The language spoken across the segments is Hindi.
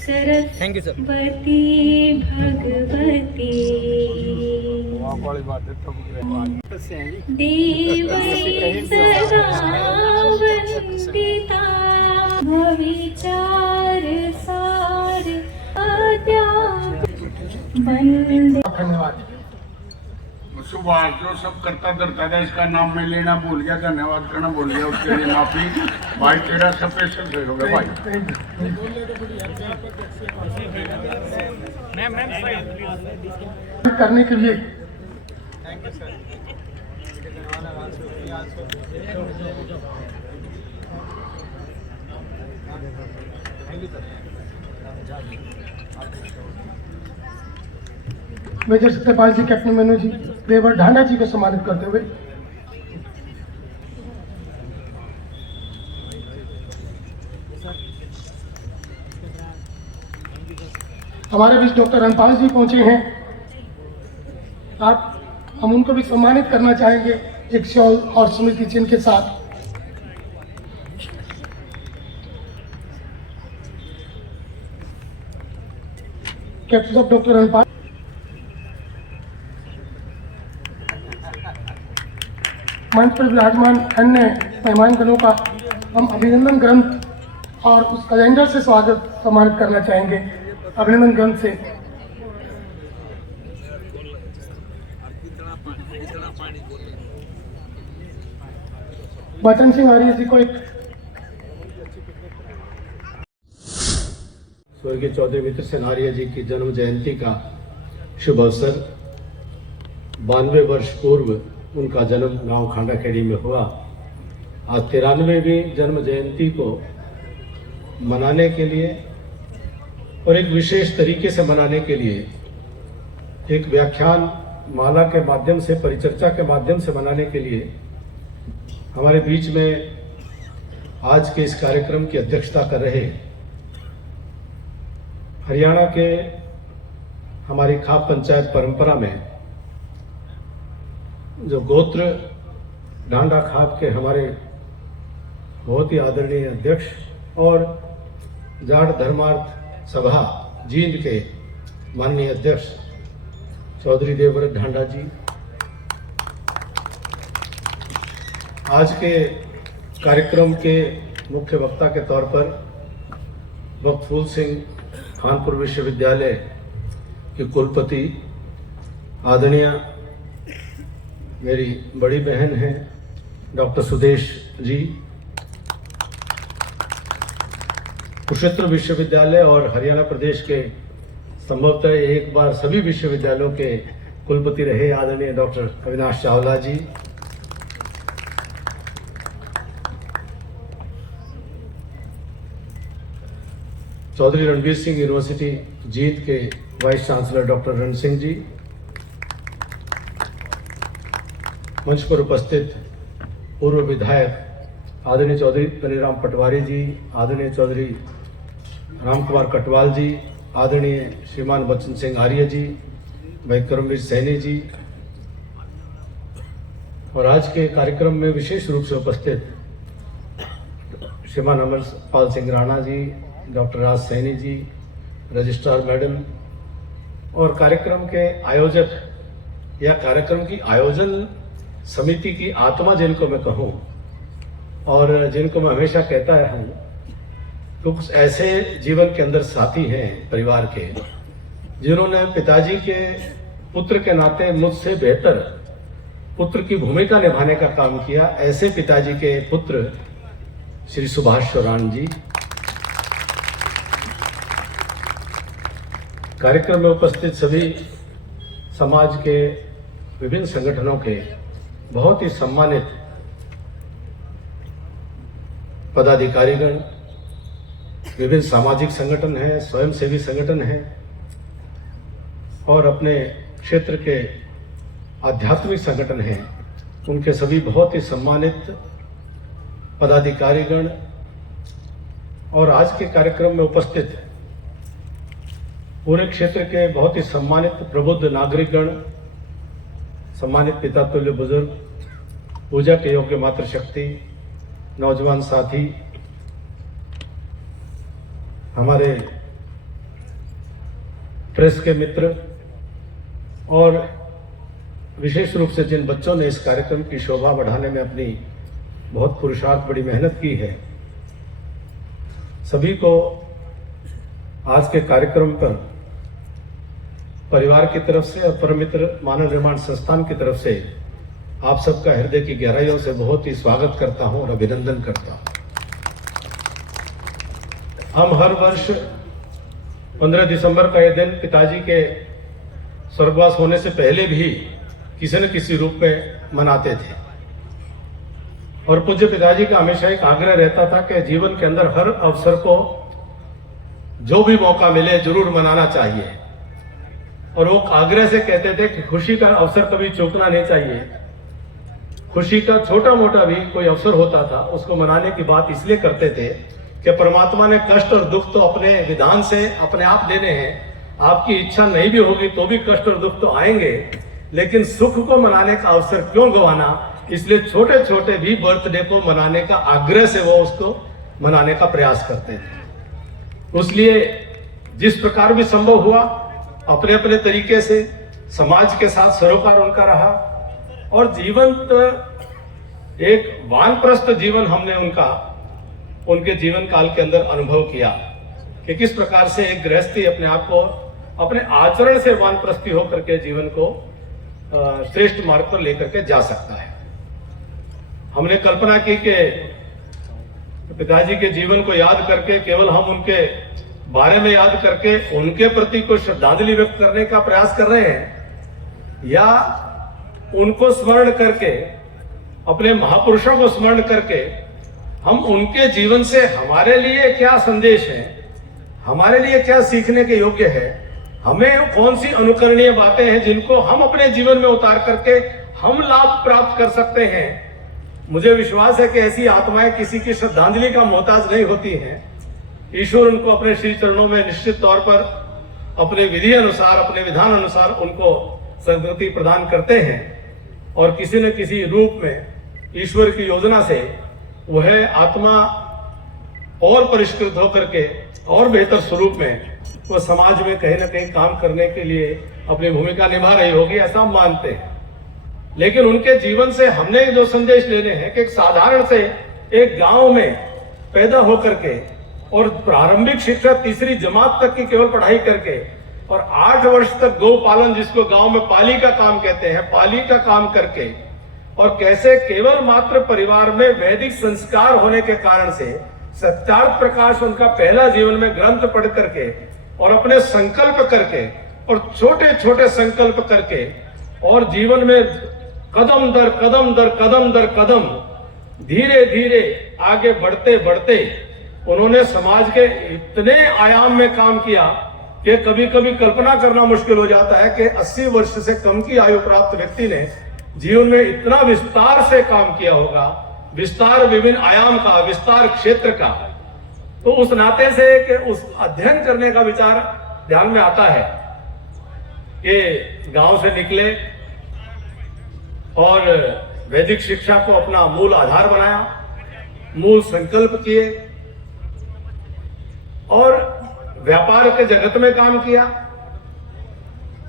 सरस्वती भगवती देवी सदा वंदिता भविचार सार वंदे। धन्यवाद। सुभाष जो सब करता धरता था, इसका नाम मैं लेना भूल गया, धन्यवाद करना भूल गया, उसके लिए माफी। भाई तेरा स्पेशल सहयोग है भाई। करने के लिए मेजर सत्यपाल जी, कैप्टन मेनू जी, देवर ढांडा जी को सम्मानित करते हुए हमारे बीच डॉक्टर रणपाल जी पहुंचे हैं। हम उनको भी सम्मानित करना चाहेंगे एक शॉल और स्मृति चिन्ह के साथ। कैप्टन ऑफ डॉक्टर रणपाल, मंच पर विराजमान अन्य मेहमानगणों का हम अभिनंदन ग्रंथ और उस कैलेंडर से स्वागत सम्मानित करना चाहेंगे। अभिनंदन ग्रंथ से बचन सिंह आर्य जी को एक स्वर्गीय चौधरी मित्र सेन आर्य जी की जन्म जयंती का शुभ अवसर। 92 वर्ष पूर्व उनका जन्म गांव खांडाखेड़ी में हुआ। आज 93वीं जन्म जयंती को मनाने के लिए और एक विशेष तरीके से मनाने के लिए एक व्याख्यान माला के माध्यम से, परिचर्चा के माध्यम से मनाने के लिए हमारे बीच में आज के इस कार्यक्रम की अध्यक्षता कर रहे हरियाणा के हमारी खाप पंचायत परंपरा में जो गोत्र ढांडा खाप के हमारे बहुत ही आदरणीय अध्यक्ष और जाट धर्मार्थ सभा जींद के माननीय अध्यक्ष चौधरी देवव्रत ढांडा जी, आज के कार्यक्रम के मुख्य वक्ता के तौर पर भक्त फूल सिंह कानपुर विश्वविद्यालय के कुलपति, आदरणीय मेरी बड़ी बहन हैं डॉक्टर सुदेश जी, कुरुक्षेत्र विश्वविद्यालय और हरियाणा प्रदेश के संभवतः एक बार सभी विश्वविद्यालयों के कुलपति रहे आदरणीय डॉक्टर अविनाश चावला जी, चौधरी रणबीर सिंह यूनिवर्सिटी जींद के वाइस चांसलर डॉक्टर रण सिंह जी, मंच पर उपस्थित पूर्व विधायक आदरणीय चौधरी बलीराम पटवारी जी, आदरणीय चौधरी राम कुमार कटवाल जी, आदरणीय श्रीमान बच्चन सिंह आर्य जी, भाई करमवीर सैनी जी, और आज के कार्यक्रम में विशेष रूप से उपस्थित श्रीमान अमरपाल सिंह राणा जी, डॉक्टर राज सैनी जी, रजिस्ट्रार मैडम और कार्यक्रम के आयोजक या कार्यक्रम की आयोजन समिति की आत्मा जिनको मैं कहूँ, और जिनको मैं हमेशा कहता हूँ तो कुछ ऐसे जीवन के अंदर साथी हैं परिवार के, जिन्होंने पिताजी के पुत्र के नाते मुझसे बेहतर पुत्र की भूमिका निभाने का काम किया। ऐसे पिताजी के पुत्र श्री सुभाष चौरान जी कार्यक्रम में उपस्थित सभी समाज के विभिन्न संगठनों के बहुत ही सम्मानित पदाधिकारीगण, विभिन्न सामाजिक संगठन हैं, स्वयंसेवी संगठन हैं और अपने क्षेत्र के आध्यात्मिक संगठन हैं, उनके सभी बहुत ही सम्मानित पदाधिकारीगण और आज के कार्यक्रम में उपस्थित पूरे क्षेत्र के बहुत ही सम्मानित प्रबुद्ध नागरिकगण, सम्मानित पिता तुल्य बुजुर्ग, पूजा के योग्य मातृशक्ति, नौजवान साथी, हमारे प्रेस के मित्र और विशेष रूप से जिन बच्चों ने इस कार्यक्रम की शोभा बढ़ाने में अपनी बहुत पुरुषार्थ, बड़ी मेहनत की है, सभी को आज के कार्यक्रम पर परिवार की तरफ से और परमित्र मानव निर्माण संस्थान की तरफ से आप सबका हृदय की गहराइयों से बहुत ही स्वागत करता हूं और अभिनंदन करता हूं। हम हर वर्ष 15 दिसंबर का यह दिन पिताजी के स्वर्गवास होने से पहले भी किसी न किसी रूप में मनाते थे और पूज्य पिताजी का हमेशा एक आग्रह रहता था कि जीवन के अंदर हर अवसर को जो भी मौका मिले जरूर मनाना चाहिए। और वो आग्रह से कहते थे कि खुशी का अवसर कभी चूकना नहीं चाहिए। खुशी का छोटा मोटा भी कोई अवसर होता था उसको मनाने की बात इसलिए करते थे कि परमात्मा ने कष्ट और दुख तो अपने विधान से अपने आप देने हैं। आपकी इच्छा नहीं भी होगी तो भी कष्ट और दुख तो आएंगे, लेकिन सुख को मनाने का अवसर क्यों गंवाना, इसलिए छोटे छोटे भी बर्थडे को मनाने का आग्रह से वो उसको मनाने का प्रयास करते थे। इसलिए जिस प्रकार भी संभव हुआ अपने अपने तरीके से समाज के साथ सरोकार उनका रहा और जीवंत एक वानप्रस्थ जीवन हमने उनके जीवन काल के अंदर अनुभव किया कि किस प्रकार से एक गृहस्थी अपने आप को अपने आचरण से वानप्रस्थी होकर के जीवन को श्रेष्ठ मार्ग पर लेकर के जा सकता है। हमने कल्पना की कि पिताजी के जीवन को याद करके केवल हम उनके बारे में याद करके उनके प्रति कोई श्रद्धांजलि व्यक्त करने का प्रयास कर रहे हैं या उनको स्मरण करके अपने महापुरुषों को स्मरण करके हम उनके जीवन से हमारे लिए क्या संदेश है, हमारे लिए क्या सीखने के योग्य है, हमें कौन सी अनुकरणीय बातें हैं जिनको हम अपने जीवन में उतार करके हम लाभ प्राप्त कर सकते हैं। मुझे विश्वास है कि ऐसी आत्माएं किसी की श्रद्धांजलि का मोहताज नहीं होती हैं। ईश्वर उनको अपने श्री चरणों में निश्चित तौर पर अपने विधि अनुसार, अपने विधान अनुसार उनको सद्गति प्रदान करते हैं और किसी न किसी रूप में ईश्वर की योजना से वह आत्मा और परिष्कृत होकर के और बेहतर स्वरूप में वो समाज में कहीं न कहीं काम करने के लिए अपनी भूमिका निभा रही होगी, ऐसा हम मानते हैं। लेकिन उनके जीवन से हमने जो संदेश लेने हैं कि एक साधारण से एक गांव में पैदा होकर के और प्रारंभिक शिक्षा तीसरी जमात तक की केवल पढ़ाई करके और 8 वर्ष तक गौ पालन, जिसको गांव में पाली का काम कहते हैं, पाली का काम करके और कैसे केवल मात्र परिवार में वैदिक संस्कार होने के कारण से सत्यार्थ प्रकाश उनका पहला जीवन में ग्रंथ पढ़ करके और अपने संकल्प करके और छोटे छोटे संकल्प करके और जीवन में कदम दर कदम दर कदम दर कदम धीरे धीरे आगे बढ़ते बढ़ते उन्होंने समाज के इतने आयाम में काम किया कि कभी कभी कल्पना करना मुश्किल हो जाता है कि 80 वर्ष से कम की आयु प्राप्त व्यक्ति ने जीवन में इतना विस्तार से काम किया होगा, विस्तार विभिन्न आयाम का, विस्तार क्षेत्र का। तो उस नाते से कि उस अध्ययन करने का विचार ध्यान में आता है कि गांव से निकले और वैदिक शिक्षा को अपना मूल आधार बनाया, मूल संकल्प किए और व्यापार के जगत में काम किया,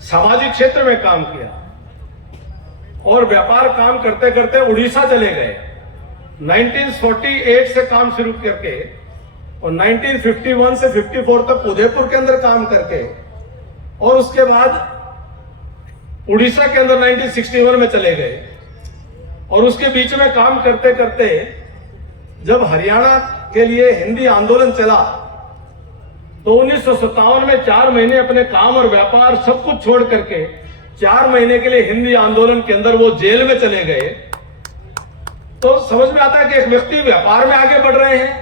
सामाजिक क्षेत्र में काम किया और व्यापार काम करते करते उड़ीसा चले गए। 1948 से काम शुरू करके और 1951 से 54 तक उदयपुर के अंदर काम करके और उसके बाद उड़ीसा के अंदर 1961 में चले गए। और उसके बीच में काम करते करते जब हरियाणा के लिए हिंदी आंदोलन चला तो 1957 में 4 महीने अपने काम और व्यापार सब कुछ छोड़ करके 4 महीने के लिए हिंदी आंदोलन के अंदर वो जेल में चले गए। तो समझ में आता है कि एक व्यक्ति व्यापार में आगे बढ़ रहे हैं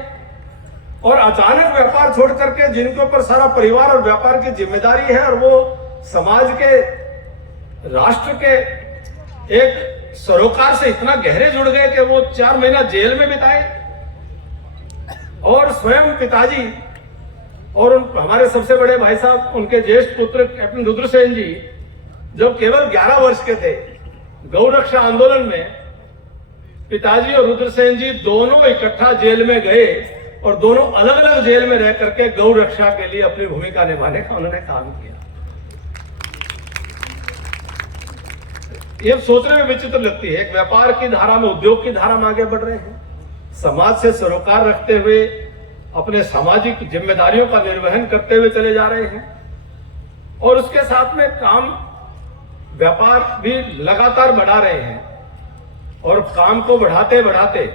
और अचानक व्यापार छोड़ करके जिनके ऊपर सारा परिवार और व्यापार की जिम्मेदारी है और वो समाज के, राष्ट्र के एक सरोकार से इतना गहरे जुड़ गए कि वो 4 महीना जेल में बिताए। और स्वयं पिताजी और हमारे सबसे बड़े भाई साहब, उनके ज्येष्ठ पुत्र कैप्टन रुद्रसेन जी, जब केवल 11 वर्ष के थे, गौ रक्षा आंदोलन में पिताजी और रुद्रसेन जी दोनों इकट्ठा जेल में गए और दोनों अलग अलग जेल में रह करके गौ रक्षा के लिए अपनी भूमिका निभाने का उन्होंने काम किया। ये सोचने में विचित्र लगती है, एक व्यापार की धारा में, उद्योग की धारा में आगे बढ़ रहे हैं, समाज से सरोकार रखते हुए अपने सामाजिक जिम्मेदारियों का निर्वहन करते हुए चले जा रहे हैं और उसके साथ में काम व्यापार भी लगातार बढ़ा रहे हैं। और काम को बढ़ाते बढ़ाते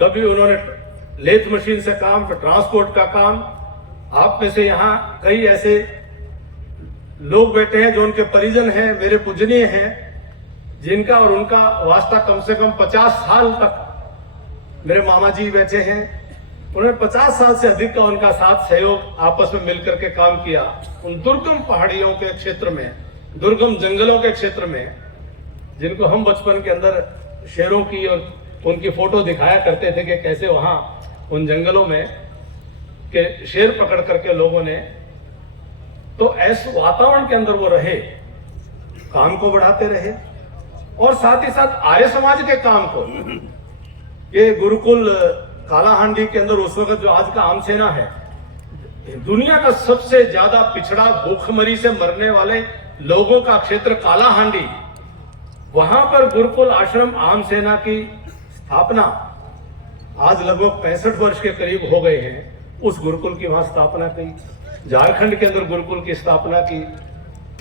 कभी उन्होंने लेथ मशीन से काम, फिर ट्रांसपोर्ट का काम। आप में से यहां कई ऐसे लोग बैठे हैं जो उनके परिजन हैं, मेरे पूजनीय हैं, जिनका और उनका वास्ता कम से कम 50 साल तक, मेरे मामा जी बैठे हैं, उन्होंने 50 साल से अधिक का उनका साथ सहयोग आपस में मिलकर के काम किया। उन दुर्गम पहाड़ियों के क्षेत्र में, दुर्गम जंगलों के क्षेत्र में, जिनको हम बचपन के अंदर शेरों की और उनकी फोटो दिखाया करते थे कि कैसे वहां उन जंगलों में के शेर पकड़ करके लोगों ने, तो ऐसे वातावरण के अंदर वो रहे, काम को बढ़ाते रहे और साथ ही साथ आर्य समाज के काम को, ये गुरुकुल कालाहांडी के अंदर उस वक्त जो आज का आम सेना है, दुनिया का सबसे ज्यादा पिछड़ा, भूखमरी से मरने वाले लोगों का क्षेत्र कालाहांडी, वहां पर गुरुकुल आश्रम आम सेना की स्थापना आज लगभग 65 वर्ष के करीब हो गए हैं। उस गुरुकुल की वहां स्थापना की। झारखंड के अंदर गुरुकुल की स्थापना की।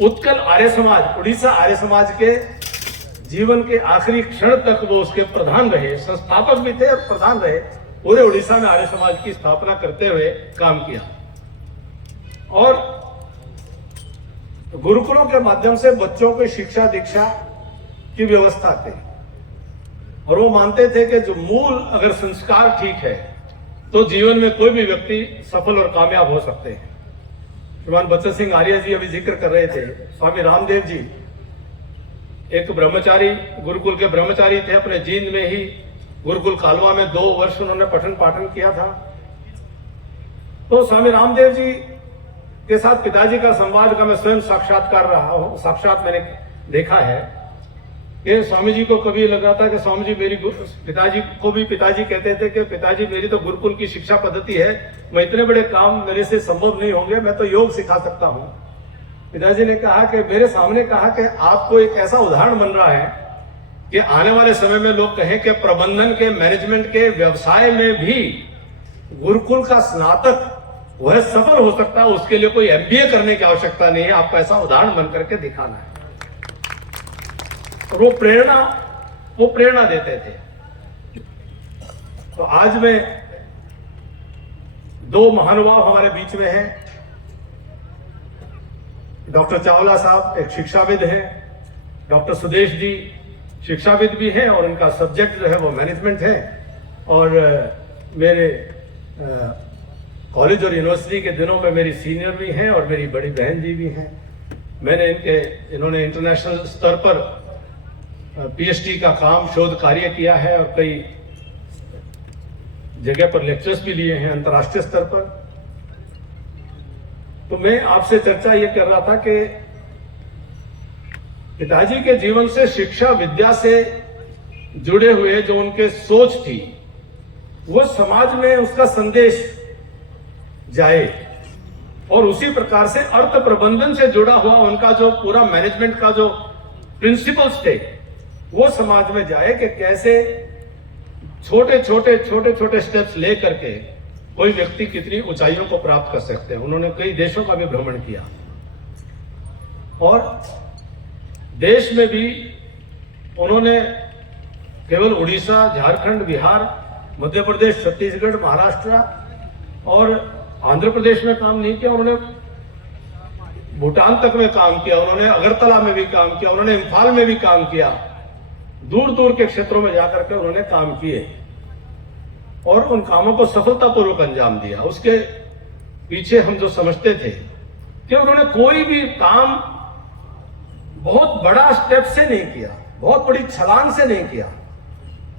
उत्कल आर्य समाज, उड़ीसा आर्य समाज के जीवन के आखिरी क्षण तक वो उसके प्रधान रहे, संस्थापक भी थे और प्रधान रहे। पूरे उड़ीसा में आर्य समाज की स्थापना करते हुए काम किया और गुरुकुलों के माध्यम से बच्चों को शिक्षा दीक्षा की व्यवस्था थी और वो मानते थे कि जो मूल अगर संस्कार ठीक है तो जीवन में कोई भी व्यक्ति सफल और कामयाब हो सकते हैं। श्रीमान बच्चन सिंह आर्य जी अभी जिक्र कर रहे थे, स्वामी रामदेव जी एक ब्रह्मचारी, गुरुकुल के ब्रह्मचारी थे। अपने जींद में ही गुरुकुल कालवा में 2 वर्ष उन्होंने पठन पाठन किया था। तो स्वामी रामदेव जी के साथ पिताजी का संवाद का मैं स्वयं साक्षात्कार रहा हूं, साक्षात मैंने देखा है कि स्वामी जी को कभी लगा था कि स्वामी जी मेरी, पिताजी को भी पिताजी कहते थे कि पिताजी मेरी तो गुरुकुल की शिक्षा पद्धति है, मैं इतने बड़े काम मेरे से संभव नहीं होंगे, मैं तो योग सिखा सकता हूं। पिताजी ने कहा कि मेरे सामने कहा कि आपको एक ऐसा उदाहरण बन रहा है कि आने वाले समय में लोग कहें कि प्रबंधन के, मैनेजमेंट के व्यवसाय में भी गुरुकुल का स्नातक वह सफल हो सकता है, उसके लिए कोई MBA करने की आवश्यकता नहीं है, आपको ऐसा उदाहरण बन करके दिखाना है। और वो प्रेरणा देते थे। तो आज में 2 महानुभाव हमारे बीच में हैं। डॉक्टर चावला साहब एक शिक्षाविद हैं, डॉक्टर सुदेश जी शिक्षाविद भी हैं और उनका सब्जेक्ट जो है वो मैनेजमेंट है और मेरे कॉलेज और यूनिवर्सिटी के दिनों में मेरी सीनियर भी हैं और मेरी बड़ी बहन जी भी हैं। मैंने इन्होंने इंटरनेशनल स्तर पर PhD का काम, शोध कार्य किया है और कई जगह पर लेक्चर्स भी लिए हैं अंतर्राष्ट्रीय स्तर पर। तो मैं आपसे चर्चा ये कर रहा था कि पिताजी के जीवन से, शिक्षा विद्या से जुड़े हुए जो उनके सोच थी, वो समाज में उसका संदेश जाए और उसी प्रकार से अर्थ प्रबंधन से जुड़ा हुआ उनका जो पूरा मैनेजमेंट का जो प्रिंसिपल्स थे वो समाज में जाए कि कैसे छोटे छोटे स्टेप्स ले करके कोई व्यक्ति कितनी ऊंचाइयों को प्राप्त कर सकते हैं। उन्होंने कई देशों का भी भ्रमण किया और देश में भी उन्होंने केवल उड़ीसा, झारखंड, बिहार, मध्य प्रदेश, छत्तीसगढ़, महाराष्ट्र और आंध्र प्रदेश में काम नहीं किया। उन्होंने भूटान तक में काम किया, उन्होंने अगरतला में भी काम किया, उन्होंने इम्फाल में भी काम किया, दूर दूर के क्षेत्रों में जाकर के उन्होंने काम किए और उन कामों को सफलतापूर्वक अंजाम दिया। उसके पीछे हम जो समझते थे कि उन्होंने कोई भी काम बहुत बड़ा स्टेप से नहीं किया, बहुत बड़ी छलांग से नहीं किया,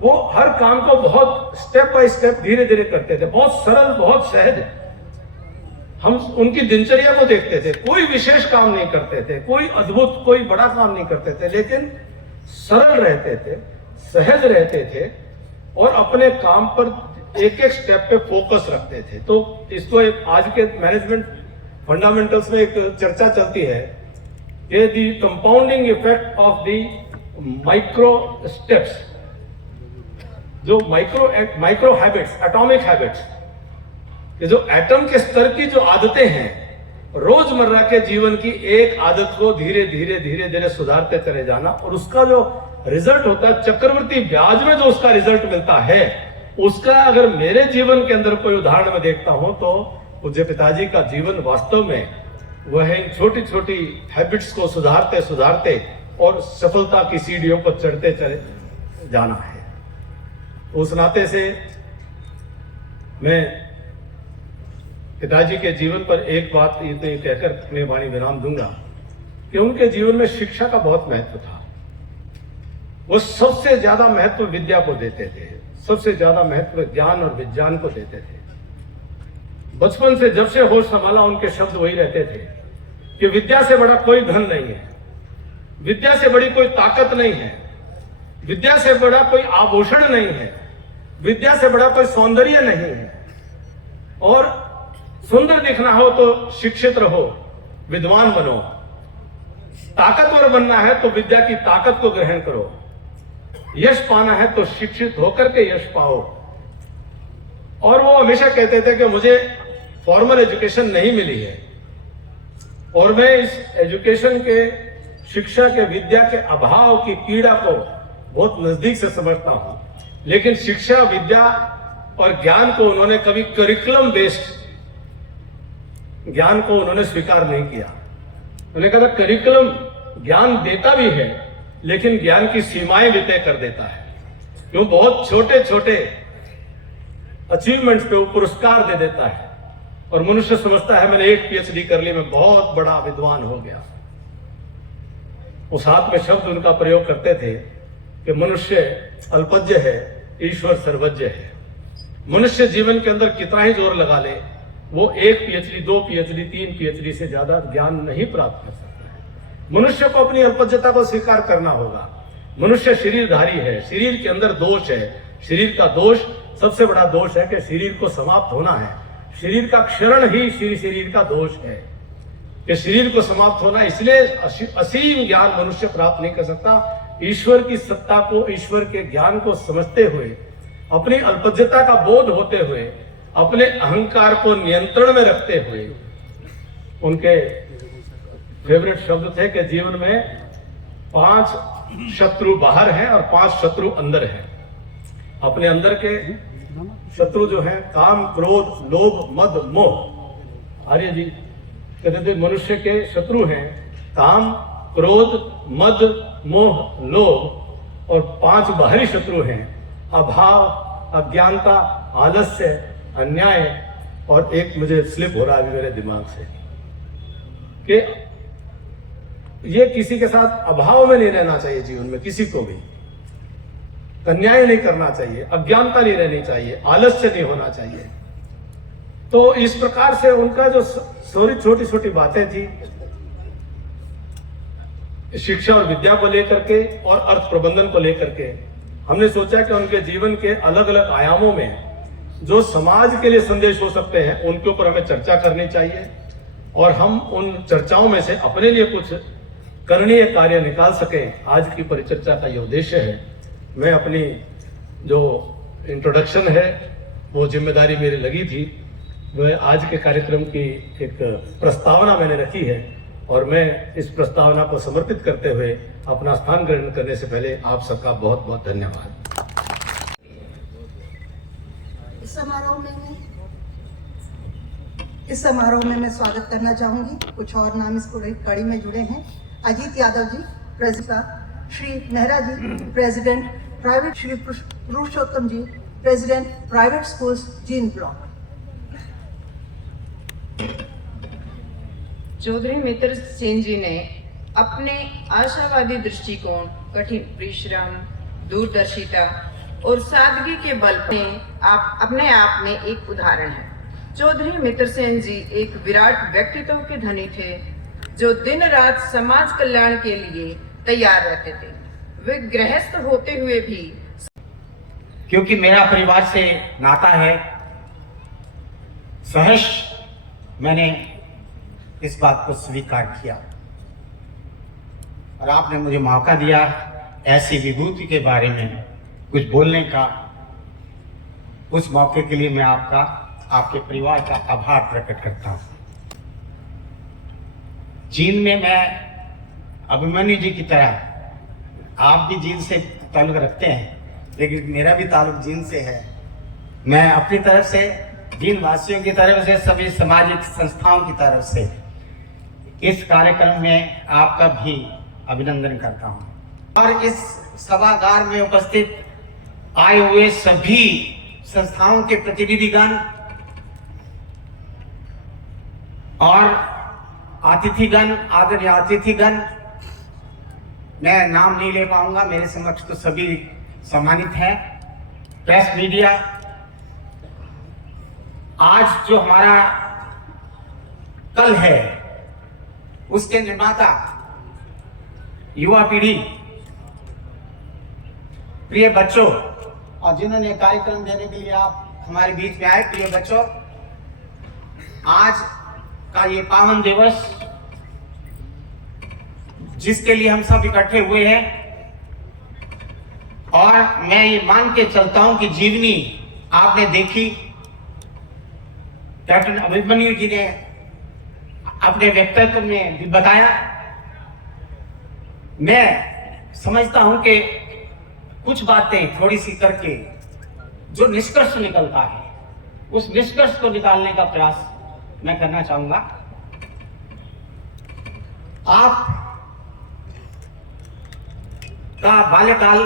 वो हर काम को बहुत स्टेप बाय स्टेप धीरे धीरे करते थे, बहुत सरल, बहुत सहज। हम उनकी दिनचर्या को देखते थे, कोई विशेष काम नहीं करते थे, कोई अद्भुत, कोई बड़ा काम नहीं करते थे, लेकिन सरल रहते थे, सहज रहते थे और अपने काम पर एक एक स्टेप पे फोकस रखते थे। तो इसको एक आज के मैनेजमेंट फंडामेंटल्स में एक चर्चा चलती है कि the compounding effect of the micro steps, जो माइक्रो हैबिट्स, एटॉमिक हैबिट्स, ये जो एटम के स्तर की जो आदतें हैं, रोजमर्रा के जीवन की एक आदत को धीरे धीरे सुधारते चले जाना और उसका जो रिजल्ट होता है, चक्रवृद्धि ब्याज में जो उसका रिजल्ट मिलता है, उसका अगर मेरे जीवन के अंदर कोई उदाहरण में देखता हूं तो पूज्य पिताजी का जीवन वास्तव में वह इन छोटी छोटी हैबिट्स को सुधारते सुधारते और सफलता की सीढ़ियों पर चढ़ते चले जाना है। उस नाते से मैं पिताजी के जीवन पर एक बात इतनी कहकर मैं वाणी विराम दूंगा कि उनके जीवन में शिक्षा का बहुत महत्व था। वो सबसे ज्यादा महत्व विद्या को देते थे, सबसे ज्यादा महत्व ज्ञान और विज्ञान को देते थे। बचपन से जब से होश संभाला उनके शब्द वही रहते थे कि विद्या से बड़ा कोई धन नहीं है, विद्या से बड़ी कोई ताकत नहीं है, विद्या से बड़ा कोई आभूषण नहीं है, विद्या से बड़ा कोई सौंदर्य नहीं है। और सुंदर दिखना हो तो शिक्षित रहो, विद्वान बनो। ताकतवर बनना है तो विद्या की ताकत को ग्रहण करो। यश पाना है तो शिक्षित होकर के यश पाओ। और वो हमेशा कहते थे कि मुझे फॉर्मल एजुकेशन नहीं मिली है और मैं इस एजुकेशन के, शिक्षा के, विद्या के अभाव की पीड़ा को बहुत नजदीक से समझता हूं। लेकिन शिक्षा, विद्या और ज्ञान को उन्होंने कभी करिकुलम बेस्ड ज्ञान को उन्होंने स्वीकार नहीं किया। उन्होंने कहा करिकुलम ज्ञान देता भी है लेकिन ज्ञान की सीमाएं भी तय कर देता है। क्यों? बहुत छोटे छोटे अचीवमेंट्स पे वो पुरस्कार दे देता है और मनुष्य समझता है मैंने एक पीएचडी कर ली, मैं बहुत बड़ा विद्वान हो गया। उस हाथ में शब्द उनका प्रयोग करते थे कि मनुष्य अल्पज्य है, ईश्वर सर्वज्ञ है। मनुष्य जीवन के अंदर कितना ही जोर लगा ले, वो एक पीएचडी, 2 पीएचडी, 3 पीएचडी से ज्यादा ज्ञान नहीं प्राप्त कर सकता है। मनुष्य को अपनी अल्पज्यता को स्वीकार करना होगा। मनुष्य शरीरधारी है, शरीर के अंदर दोष है। शरीर का दोष, सबसे बड़ा दोष है कि शरीर को समाप्त होना है। शरीर का क्षरण ही शरीर का दोष है कि शरीर को समाप्त होना। इसलिए असीम ज्ञान मनुष्य प्राप्त नहीं कर सकता। ईश्वर की सत्ता को, ईश्वर के ज्ञान को समझते हुए, अपनी अल्पज्यता का बोध होते हुए, अपने अहंकार को नियंत्रण में रखते हुए, उनके फेवरेट शब्द थे कि जीवन में 5 शत्रु बाहर हैं और 5 शत्रु अंदर हैं। अपने अंदर के शत्रु जो हैं काम, क्रोध, लोभ, मद, मोह। आर्य जी कहते थे मनुष्य के शत्रु हैं काम, क्रोध, मद, मोह, लोभ। और 5 बाहरी शत्रु हैं अभाव, अज्ञानता, आलस्य, अन्याय। और एक मुझे स्लिप हो रहा है अभी मेरे दिमाग से कि ये किसी के साथ अभाव में नहीं रहना चाहिए। जीवन में किसी को भी अन्याय नहीं करना चाहिए, अज्ञानता नहीं रहनी चाहिए, आलस्य नहीं होना चाहिए। तो इस प्रकार से उनका जो छोटी छोटी बातें थी शिक्षा और विद्या को लेकर के और अर्थ प्रबंधन को लेकर के, हमने सोचा कि उनके जीवन के अलग अलग आयामों में जो समाज के लिए संदेश हो सकते हैं उनके ऊपर हमें चर्चा करनी चाहिए और हम उन चर्चाओं में से अपने लिए कुछ करणीय कार्य निकाल सके, आज की परिचर्चा का ये उद्देश्य है। मैं अपनी जो इंट्रोडक्शन है वो जिम्मेदारी मेरी लगी थी, वह आज के कार्यक्रम की एक प्रस्तावना मैंने रखी है और मैं इस प्रस्तावना को समर्पित करते हुए अपना स्थान ग्रहण करने से पहले आप सबका बहुत बहुत धन्यवाद। इस समारोह में मैं स्वागत करना चाहूंगी। कुछ और नाम इस कड़ी में जुड़े हैं। Ajit Yadav ji president, Shri Nehra ji president private, Shri Purushottam ji president private schools जीन ब्लॉक। चौधरी मित्र सेन जी ने अपने आशावादी दृष्टिकोण, कठिन परिश्रम, दूरदर्शिता और सादगी के बल पर अपने आप में एक उदाहरण है। चौधरी मित्र सेन जी एक विराट व्यक्तित्व के धनी थे जो दिन रात समाज कल्याण के लिए तैयार रहते थे। वे गृहस्थ होते हुए भी, क्योंकि मेरा परिवार से नाता है, सहर्ष मैंने इस बात को स्वीकार किया और आपने मुझे मौका दिया ऐसी विभूति के बारे में कुछ बोलने का। उस मौके के लिए मैं आपके परिवार का आभार प्रकट करता हूँ। चीन में मैं अभिमन्यु जी की तरह, आप भी जीन से ताल्लुक रखते हैं, लेकिन मेरा भी ताल्लुक जीन से है। मैं अपनी तरफ से, जीन वासियों की तरफ से, सभी सामाजिक संस्थाओं की तरफ से इस कार्यक्रम में आपका भी अभिनंदन करता हूं। और इस सभागार में उपस्थित आए हुए सभी संस्थाओं के प्रतिनिधिगण और अतिथिगण, आदरणीय अतिथिगण, मैं नाम नहीं ले पाऊंगा, मेरे समक्ष तो सभी सम्मानित हैं। प्रेस मीडिया, आज जो हमारा कल है उसके निर्माता, युवा पीढ़ी, प्रिय बच्चों, और जिन्होंने कार्यक्रम देने के लिए आप हमारे बीच में आए, प्रिय बच्चों, आज का ये पावन दिवस जिसके लिए हम सब इकट्ठे हुए हैं, और मैं ये मान के चलता हूं कि जीवनी आपने देखी, कैप्टन अभिमन्यु जी ने अपने व्यक्तित्व में भी बताया। मैं समझता हूं कि कुछ बातें थोड़ी सी करके जो निष्कर्ष निकलता है, उस निष्कर्ष को निकालने का प्रयास मैं करना चाहूंगा। आप का बाल्यकाल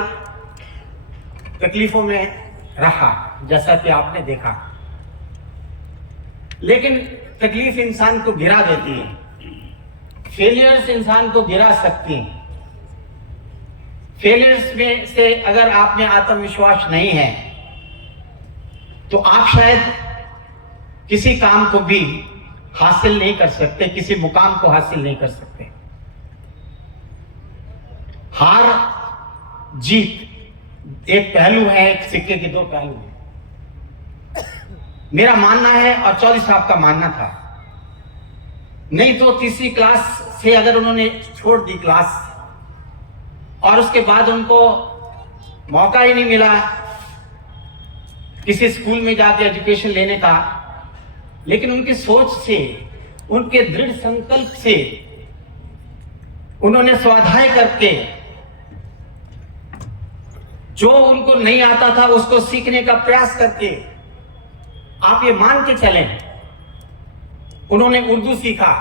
तकलीफों में रहा, जैसा कि आपने देखा, लेकिन तकलीफ इंसान को गिरा देती है। फेलियर्स इंसान को गिरा सकती हैं। फेलियर्स में से अगर आप में आत्मविश्वास नहीं है तो आप शायद किसी काम को भी हासिल नहीं कर सकते, किसी मुकाम को हासिल नहीं कर सकते। हार जीत एक पहलू है, एक सिक्के के दो पहलू हैं। मेरा मानना है, और चौधरी साहब का मानना था, नहीं तो तीसरी क्लास से अगर उन्होंने छोड़ दी क्लास और उसके बाद उनको मौका ही नहीं मिला किसी स्कूल में जाके एजुकेशन लेने का, लेकिन उनकी सोच से, उनके दृढ़ संकल्प से उन्होंने स्वाध्याय करके जो उनको नहीं आता था उसको सीखने का प्रयास करके, आप ये मान के चलें, उन्होंने उर्दू सीखा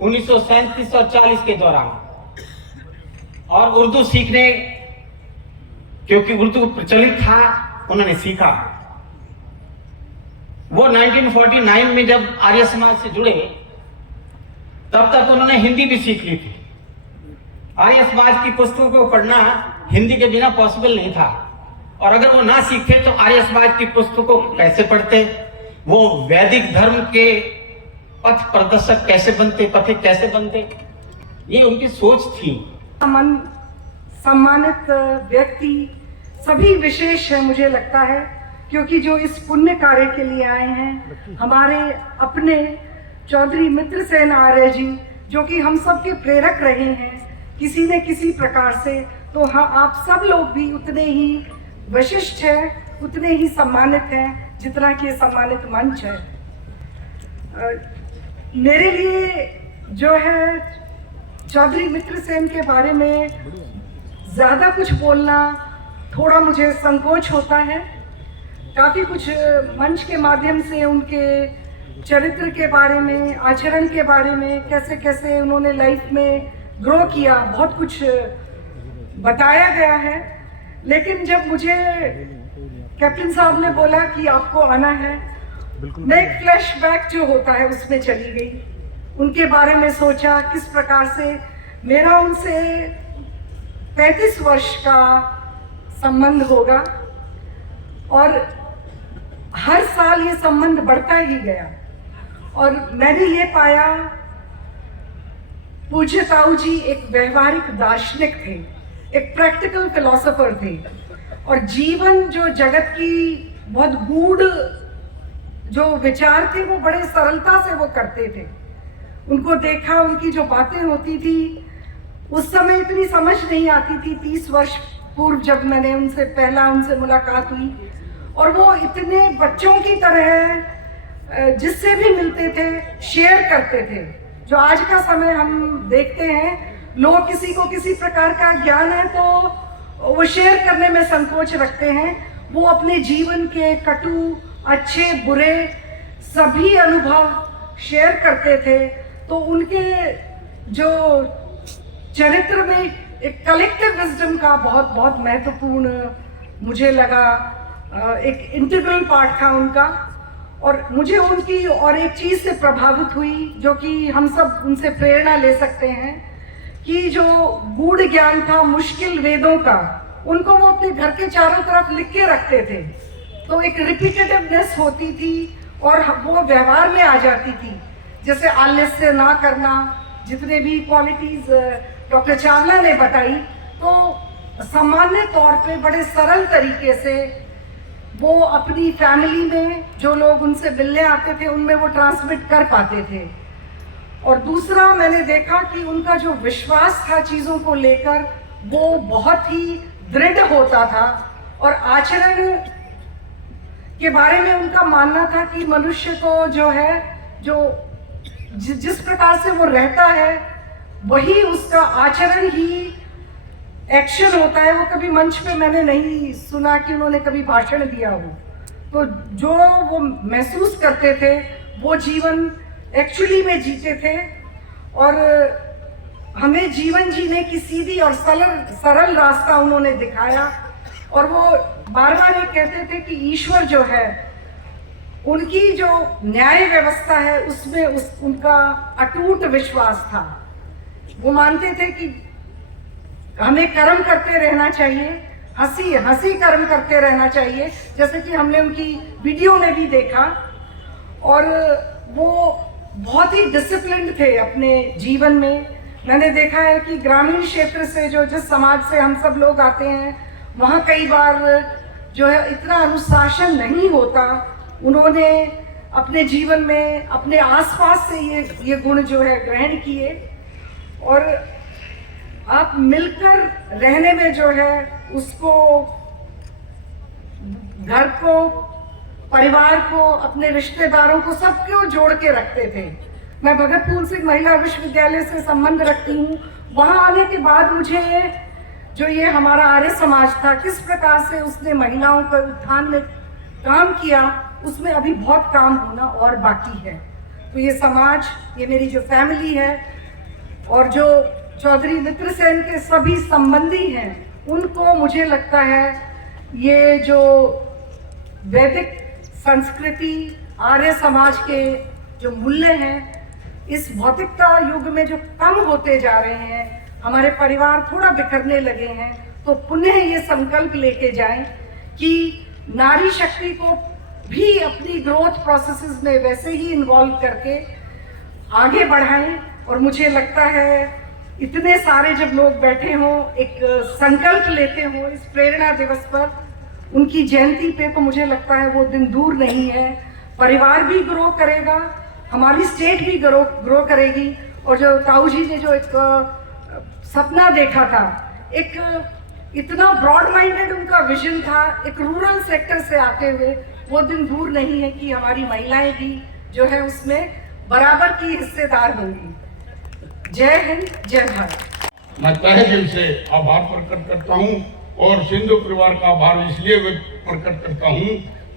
1937 और 40 के दौरान, और उर्दू सीखने, क्योंकि उर्दू प्रचलित था, उन्होंने सीखा। वो 1949 में जब आर्य समाज से जुड़े तब तक उन्होंने हिंदी भी सीख ली थी। आर्य समाज की पुस्तकों को पढ़ना हिंदी के बिना पॉसिबल नहीं था, और अगर वो ना सीखते तो आर्य समाज की पुस्तकों को कैसे पढ़ते, वो वैदिक धर्म के पथ प्रदर्शक कैसे बनते, पथिक कैसे बनते, ये उनकी सोच थी। सम्मानित व्यक्ति सभी विशेष है मुझे लगता है, क्योंकि जो इस पुण्य कार्य के लिए आए हैं, हमारे अपने चौधरी मित्र सेन आर्य जी जो कि हम सब के प्रेरक रहे हैं किसी न किसी प्रकार से, तो हाँ, आप सब लोग भी उतने ही विशिष्ट हैं, उतने ही सम्मानित हैं जितना कि ये सम्मानित मंच है। मेरे लिए जो है चौधरी मित्र सेन के बारे में ज़्यादा कुछ बोलना थोड़ा मुझे संकोच होता है। काफ़ी कुछ मंच के माध्यम से उनके चरित्र के बारे में, आचरण के बारे में, कैसे कैसे उन्होंने लाइफ में ग्रो किया, बहुत कुछ बताया गया है। लेकिन जब मुझे कैप्टन साहब ने बोला कि आपको आना है, मैं एक फ्लैशबैक जो होता है उसमें चली गई। उनके बारे में सोचा किस प्रकार से मेरा उनसे 35 वर्ष का संबंध होगा और हर साल ये संबंध बढ़ता ही गया। और मैंने ये पाया, पूज्य ताऊ जी एक व्यवहारिक दार्शनिक थे, एक प्रैक्टिकल फिलोसोफर थे और जीवन जो जगत की बहुत गूढ़ जो विचार थे वो बड़े सरलता से वो करते थे। उनको देखा, उनकी जो बातें होती थी उस समय इतनी समझ नहीं आती थी। 30 वर्ष पूर्व जब मैंने उनसे मुलाकात हुई, और वो इतने बच्चों की तरह जिससे भी मिलते थे शेयर करते थे। जो आज का समय हम देखते हैं, लोग किसी को किसी प्रकार का ज्ञान है तो वो शेयर करने में संकोच रखते हैं। वो अपने जीवन के कटु, अच्छे, बुरे सभी अनुभव शेयर करते थे। तो उनके जो चरित्र में एक कलेक्टिव विजडम का बहुत बहुत महत्वपूर्ण मुझे लगा, एक इंटीग्रल पार्ट था उनका। और मुझे उनकी और एक चीज़ से प्रभावित हुई जो कि हम सब उनसे प्रेरणा ले सकते हैं, कि जो गूढ़ ज्ञान था मुश्किल वेदों का, उनको वो अपने घर के चारों तरफ लिख के रखते थे। तो एक रिपीटेटिवनेस होती थी और वो व्यवहार में आ जाती थी। जैसे आलस्य ना करना, जितने भी क्वालिटीज़ डॉक्टर चावला ने बताई, तो सामान्य तौर पे बड़े सरल तरीके से वो अपनी फैमिली में जो लोग उनसे मिलने आते थे उनमें वो ट्रांसमिट कर पाते थे। और दूसरा मैंने देखा कि उनका जो विश्वास था चीज़ों को लेकर वो बहुत ही दृढ़ होता था। और आचरण के बारे में उनका मानना था कि मनुष्य को जो है, जो जिस प्रकार से वो रहता है वही उसका आचरण ही एक्शन होता है। वो कभी मंच पे मैंने नहीं सुना कि उन्होंने कभी भाषण दिया हो। तो जो वो महसूस करते थे वो जीवन एक्चुअली में जीते थे। और हमें जीवन जीने की सीधी और सरल रास्ता उन्होंने दिखाया। और वो बार बार ये कहते थे कि ईश्वर जो है, उनकी जो न्याय व्यवस्था है उसमें उनका अटूट विश्वास था। वो मानते थे कि हमें कर्म करते रहना चाहिए, हंसी हंसी कर्म करते रहना चाहिए, जैसे कि हमने उनकी वीडियो में भी देखा। और वो बहुत ही डिसिप्लिन्ड थे अपने जीवन में। मैंने देखा है कि ग्रामीण क्षेत्र से जिस समाज से हम सब लोग आते हैं, वहाँ कई बार जो है इतना अनुशासन नहीं होता। उन्होंने अपने जीवन में अपने आसपास से ये गुण जो है ग्रहण किए। और आप मिलकर रहने में जो है उसको, घर को, परिवार को, अपने रिश्तेदारों को, सबको जोड़ के रखते थे। मैं भगत फूल सिंह महिला विश्वविद्यालय से संबंध रखती हूँ। वहाँ आने के बाद मुझे जो ये हमारा आर्य समाज था, किस प्रकार से उसने महिलाओं के उत्थान में काम किया, उसमें अभी बहुत काम होना और बाकी है। तो ये समाज, ये मेरी जो फैमिली है और जो चौधरी मित्र सेन के सभी संबंधी हैं, उनको मुझे लगता है ये जो वैदिक संस्कृति, आर्य समाज के जो मूल्य हैं, इस भौतिकता युग में जो कम होते जा रहे हैं, हमारे परिवार थोड़ा बिखरने लगे हैं, तो पुनः ये संकल्प लेके जाएं कि नारी शक्ति को भी अपनी ग्रोथ प्रोसेसेस में वैसे ही इन्वॉल्व करके आगे बढ़ाएं। और मुझे लगता है इतने सारे जब लोग बैठे हों, एक संकल्प लेते हों इस प्रेरणा दिवस पर, उनकी जयंती पे, तो मुझे लगता है वो दिन दूर नहीं है। परिवार भी ग्रो करेगा, हमारी स्टेट भी ग्रो करेगी और जो ताऊ जी ने जो एक सपना देखा था, एक इतना ब्रॉड माइंडेड उनका विजन था, एक रूरल सेक्टर से आते हुए, वो दिन दूर नहीं है कि हमारी महिलाएं भी जो है उसमें बराबर की हिस्सेदार होंगी। जय हिंद, जय भारत। मैं तहे दिल से आभार प्रकट करता हूं और सिंधु परिवार का आभार इसलिए प्रकट करता हूं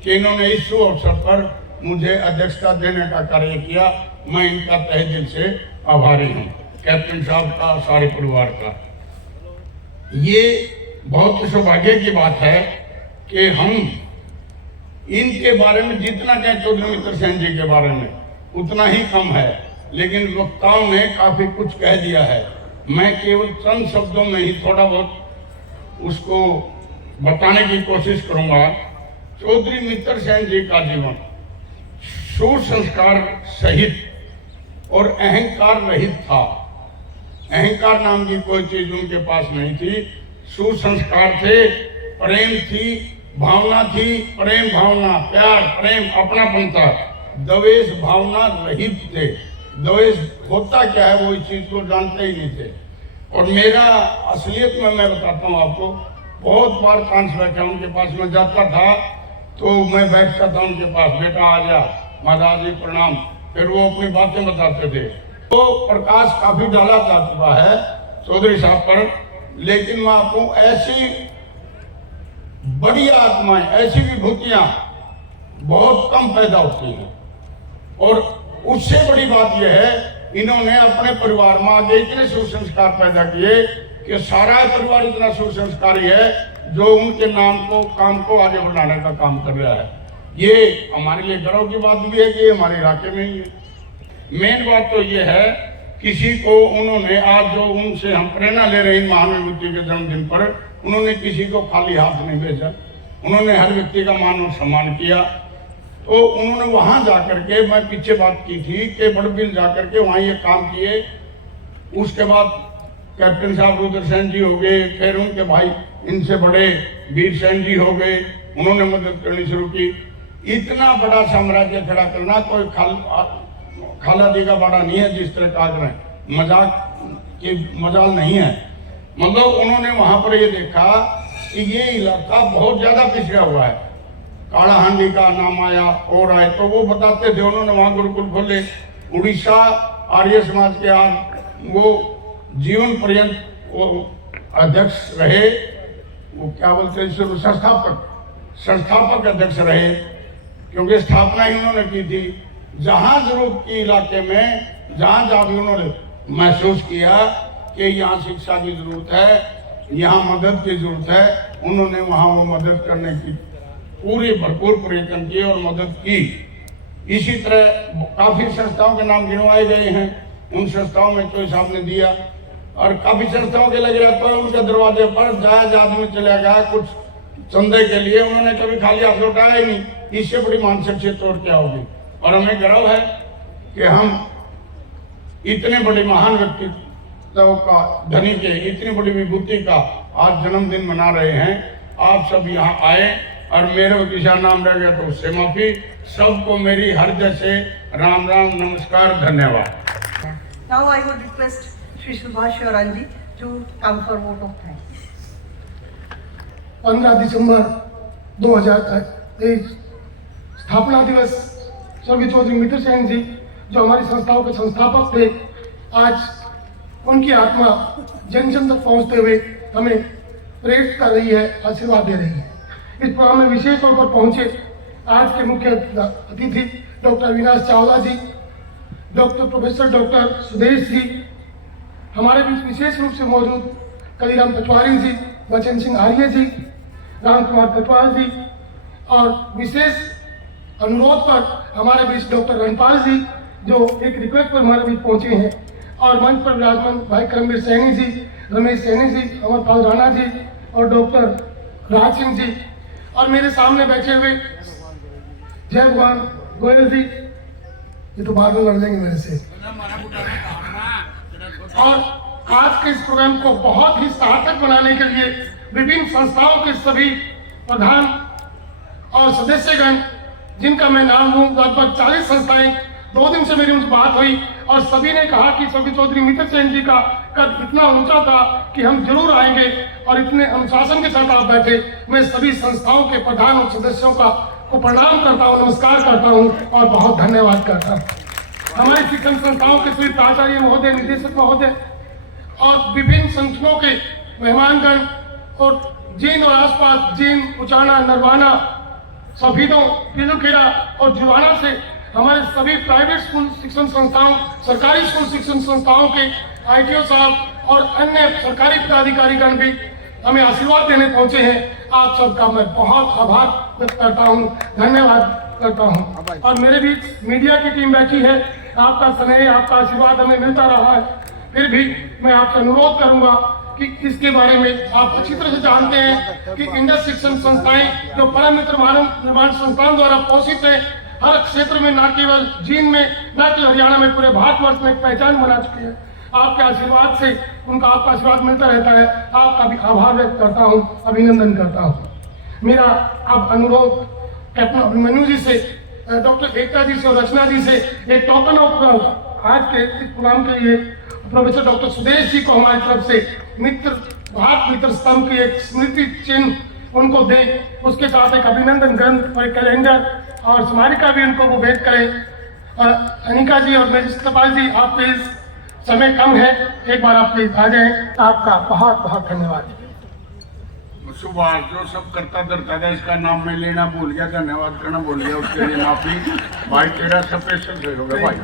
कि इन्होंने इस शुभ अवसर पर मुझे अध्यक्षता देने का कार्य किया। मैं इनका तहे दिल से आभारी हूं, कैप्टन साहब का, सारे परिवार का। ये बहुत सौभाग्य की बात है कि हम इनके बारे में जितना कहें चौधरी मित्र सेन जी के बारे में उतना ही कम है, लेकिन वक्ताओं ने काफी कुछ कह दिया है। मैं केवल चंद शब्दों में ही थोड़ा बहुत उसको बताने की कोशिश करूंगा। चौधरी मित्र सेन जी का जीवन सुसंस्कार सहित और अहंकार रहित था। अहंकार नाम की कोई चीज उनके पास नहीं थी। सुसंस्कार थे, प्रेम थी, भावना थी, प्रेम भावना, प्यार, प्रेम, अपनापन था। द्वेष भावना रहित थे। द्वेष होता क्या है वो इस चीज को जानते ही नहीं थे। और मेरा असलियत में मैं बताता हूँ आपको, बहुत बार कांस बैठा उनके पास में जाता था तो मैं बैठता था उनके पास, बेटा आ जा, महाराज जी प्रणाम। फिर वो अपनी बातें बताते थे। तो प्रकाश काफी डाला जा चुका है चौधरी साहब पर, लेकिन मैं आपको ऐसी बड़ी आत्माएं, ऐसी विभूतियां बहुत कम पैदा होती हैं। और उससे बड़ी बात यह है, इन्होंने अपने परिवार में आगे इतने सुसंस्कार पैदा किए कि सारा परिवार इतना सुसंस्कारी है जो उनके नाम को, काम को आगे बढ़ाने का काम कर रहा है। ये हमारे लिए गर्व की बात भी है कि ये हमारे इलाके में ही है। मेन बात तो ये है, किसी को उन्होंने आज जो उनसे हम प्रेरणा ले रहे हैं महान विभूति के जन्मदिन पर, उन्होंने किसी को खाली हाथ नहीं भेजा। उन्होंने हर व्यक्ति का मान और सम्मान किया। तो उन्होंने वहां जाकर के, मैं पीछे बात की थी कि बड़बिल जाकर के वहां ये काम किए। उसके बाद कैप्टन साहब रुद्र सेन जी हो गए, फिर उनके भाई इनसे बड़े वीर सेन जी हो गए, उन्होंने मदद करनी शुरू की। इतना बड़ा साम्राज्य खड़ा करना कोई खाला दी का बड़ा नहीं है जिस तरह काट रहे हैं, मजाक की मजाल नहीं है। मतलब उन्होंने वहां पर ये देखा कि ये इलाका बहुत ज्यादा पिछड़ा हुआ है। काला हांडी का नाम आया और आए तो वो बताते थे, उन्होंने वहां गुरुकुल खोले। उड़ीसा आर्य समाज के आज वो जीवन पर्यंत वो अध्यक्ष रहे, वो क्या बोलते हैं, संस्थापक अध्यक्ष रहे, क्योंकि स्थापना ही उन्होंने की थी। जहां जरूरत की इलाके में जहां भी उन्होंने महसूस किया कि यहाँ शिक्षा की जरूरत है, यहाँ मदद की जरूरत है, उन्होंने वहां वो मदद करने की पूरी भरपूर प्रयत्न किए और मदद की। इसी तरह काफी संस्थाओं के नाम गिनवाए गए हैं, उन संस्थाओं में कोई साहब ने दिया। और काफी संस्थाओं के लगे रहते हैं उनके दरवाजे पर जायज आदमी चला गया कुछ चंदे के लिए, उन्होंने कभी खाली हाथ लौटाया ही नहीं। इससे बड़ी मानसिक चेत और क्या होगी। और हमें गर्व है कि हम इतने बड़े महान व्यक्तित्व का, धनी के, इतनी बड़ी विभूति का आज जन्मदिन मना रहे हैं। आप सब यहाँ आए और मेरे किसी नाम रह गया तो उससे माफी। सबको मेरी हृदय से राम राम, नमस्कार, धन्यवाद। Now I would request Shri Subhash Yoranji to come for vote of thanks. 15 दिसंबर 2023 स्थापना दिवस स्वर्गीय चौधरी मित्र सेन जी जो हमारी संस्थाओं के संस्थापक थे, आज उनकी आत्मा जन जन तक पहुंचते हुए हमें प्रेरित कर रही है, आशीर्वाद दे रही है। इस प्रोग्राम में विशेष तौर पर पहुंचे आज के मुख्य अतिथि डॉक्टर अविनाश चावला जी, doctor professor doctor Sudesh ji, हमारे बीच विशेष रूप से मौजूद कलीराम पटवारी जी, बचन सिंह आर्य जी, राम कुमार कटवाल जी, और विशेष अनुरोध पर हमारे बीच डॉक्टर रणपाल जी जो एक रिक्वेस्ट पर हमारे बीच पहुंचे हैं, और मंच पर विराजमान भाई करमवीर सैनी जी, रमेश सैनी जी, अमरपाल राणा जी और डॉक्टर राज सिंह जी, और मेरे सामने बैठे हुए जय भगवान गोयल जी, ये तो बाद में लड़ लेंगे मेरे से। और आज के इस प्रोग्राम को बहुत ही सार्थक बनाने के लिए विभिन्न संस्थाओं के सभी प्रधान और सदस्यगण, जिनका मैं नाम लूं, लगभग 40 संस्थाएं, 2 दिन से मेरी उनसे बात हुई, और सभी ने कहा कि स्वर्गीय चौधरी मित्र सेन जी का कद इतना ऊंचा था कि हम जरूर आएंगे और इतने अनुशासन के साथ आप बैठे। मैं सभी संस्थाओं के प्रधान और सदस्यों को प्रणाम करता हूँ, नमस्कार करता हूँ और बहुत धन्यवाद करता हूँ। हमारी शिक्षण संस्थाओं के सभी प्राचार्य महोदय, निदेशक महोदय और विभिन्न संगठनों के मेहमानगण और जींद और आसपास जींद, उचाना, नरवाना, सफीदों, पीलूखेड़ा और जुवाना से हमारे सभी प्राइवेट स्कूल शिक्षण संस्थाओं, सरकारी स्कूल शिक्षण संस्थाओं के ITO साहब और अन्य सरकारी पदाधिकारीगण भी हमें आशीर्वाद देने पहुंचे हैं। आप सबका मैं बहुत आभार व्यक्त करता हूं, धन्यवाद करता हूं। और मेरे बीच मीडिया की टीम बैठी है, आपका स्नेह, आपका आशीर्वाद हमें मिलता रहा है। फिर भी मैं आपसे अनुरोध करूंगा कि इसके बारे में आप अच्छी तरह से जानते हैं कि इंडस शिक्षण संस्थाएं जो परम मित्र मानव निर्माण संस्थान द्वारा पोषित है, हर क्षेत्र में, न केवल जींद में, न केवल हरियाणा में, पूरे भारतवर्ष में एक पहचान बना चुकी है। आपके आशीर्वाद से उनका आपका आशीर्वाद मिलता रहता है। आपका भी आभार व्यक्त करता हूँ, अभिनंदन करता हूँ। मेरा अब अनुरोध कैप्टन अभिमन्यु जी से, डॉक्टर एकता जी से और रचना जी से एक टोकन ऑफ आज के इस प्रोग्राम के लिए प्रोफेसर डॉक्टर सुदेश जी को हमारी तरफ से मित्र भारत मित्र स्तंभ की एक स्मृति चिन्ह उनको दें। उसके साथ एक अभिनंदन ग्रंथ और एक कैलेंडर और स्मारिका भी उनको वो भेंट करें। अनिका जी और मेजर जी, आपके इस समय कम है, एक बार आप प्लीज आ जाएं। आपका बहुत बहुत धन्यवाद। सुभाष जो सब करता धरता था, इसका नाम मैं लेना भूल गया, धन्यवाद करना भूल गया, उसके लिए माफी। भाई तेरा स्पेशल से होगा भाई।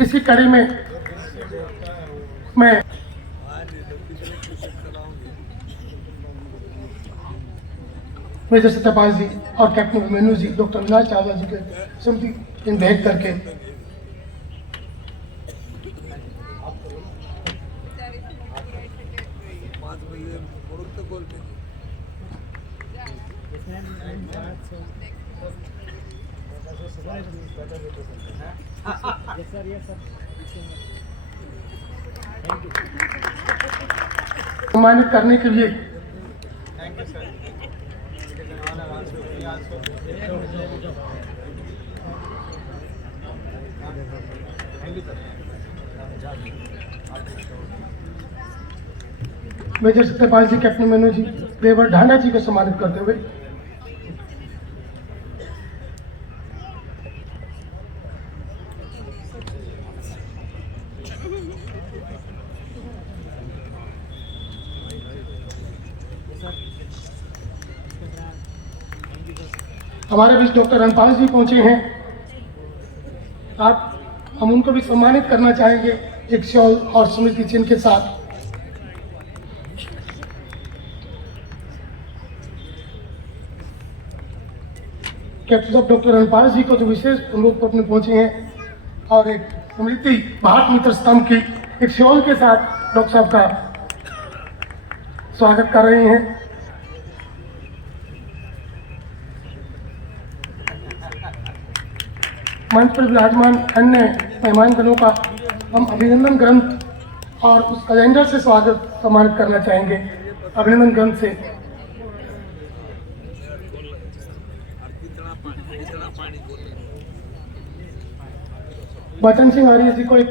इसी कड़ी में मैं मेजर सत्यपाल जी और कैप्टन अभिमन्यु जी, डॉक्टर विलास चावला जी के स्मृति इन भेंट करके सम्मानित करने के लिए मेजर सत्यपाल जी, कैप्टन अभिमन्यु जी, देवर ढांडा जी को सम्मानित करते हुए हमारे बीच डॉक्टर रणपाल जी पहुंचे हैं। हम उनको भी सम्मानित करना चाहेंगे एक शॉल और स्मृति चिन्ह के साथ। कैप्टन साहब डॉक्टर रणपाल जी को जो विशेष अनुरोध पर अपने पहुंचे हैं और एक स्मृति भारत मित्र स्तंभ की एक शॉल के साथ डॉक्टर साहब का स्वागत कर रहे हैं। मंच पर विराजमान अन्य मेहमानगणों का हम अभिनंदन ग्रंथ और उस कैलेंडर से सम्मानित करना चाहेंगे। अभिनंदन ग्रंथ से बचन सिंह आर्य जी को एक